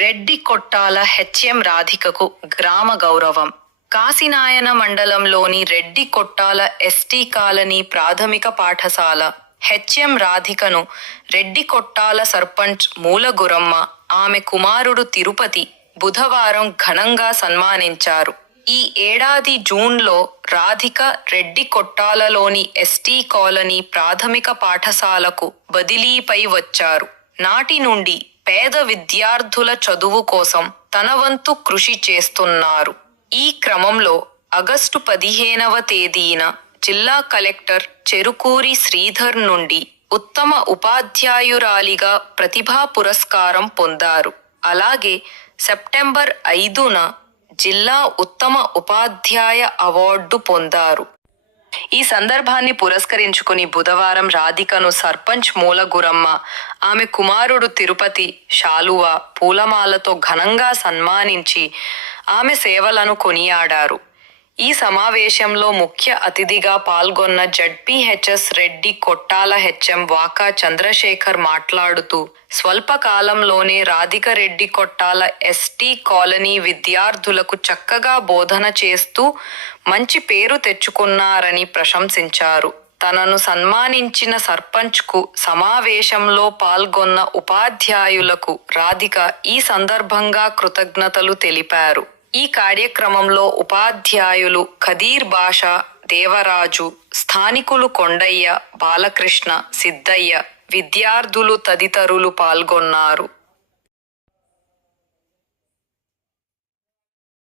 రెడ్డి కొట్టాల హెచ్ఎం రాధికకు గ్రామ గౌరవం. కాశీనాయన మండలంలోని రెడ్డి కొట్టాల ఎస్టీ కాలనీ ప్రాథమిక పాఠశాల హెచ్ఎం రాధికను రెడ్డి కొట్టాల సర్పంచ్ మూలగురమ్మ, ఆమె కుమారుడు తిరుపతి బుధవారం ఘనంగా సన్మానించారు. ఈ ఏడాది జూన్లో రాధిక రెడ్డి కొట్టాలలోని ఎస్టీ కాలనీ ప్రాథమిక పాఠశాలకు బదిలీపై వచ్చారు. నాటి నుండి పేద విద్యార్థుల చదువు కోసం తన వంతు కృషి చేస్తున్నారు. ఈ క్రమంలో ఆగస్టు 15వ తేదీన జిల్లా కలెక్టర్ చెరుకూరి శ్రీధర్ నుండి ఉత్తమ ఉపాధ్యాయురాలిగా ప్రతిభా పురస్కారం పొందారు. అలాగే సెప్టెంబర్ 5న జిల్లా ఉత్తమ ఉపాధ్యాయ అవార్డు పొందారు. ఈ సందర్భాన్ని పురస్కరించుకుని బుధవారం రాధికను సర్పంచ్ మూలగురమ్మ, ఆమె కుమారుడు తిరుపతి శాలువా, పూలమాలతో ఘనంగా సన్మానించి ఆమె సేవలను కొనియాడారు. ఈ సమావేశంలో ముఖ్య అతిథిగా పాల్గొన్న జడ్పీహెచ్ఎస్ రెడ్డి కొట్టాల హెచ్ఎం వాకా చంద్రశేఖర్ మాట్లాడుతూ, స్వల్పకాలంలోనే రాధిక రెడ్డి కొట్టాల ఎస్టీ కాలనీ విద్యార్థులకు చక్కగా బోధన చేస్తూ మంచి పేరు తెచ్చుకున్నారని ప్రశంసించారు. తనను సన్మానించిన సర్పంచ్కు, సమావేశంలో పాల్గొన్న ఉపాధ్యాయులకు రాధిక ఈ సందర్భంగా కృతజ్ఞతలు తెలిపారు. ఈ కార్యక్రమంలో ఉపాధ్యాయులు ఖదీర్ బాషా, దేవరాజు, స్థానికులు కొండయ్య, బాలకృష్ణ, సిద్ధయ్య, విద్యార్థులు తదితరులు పాల్గొన్నారు.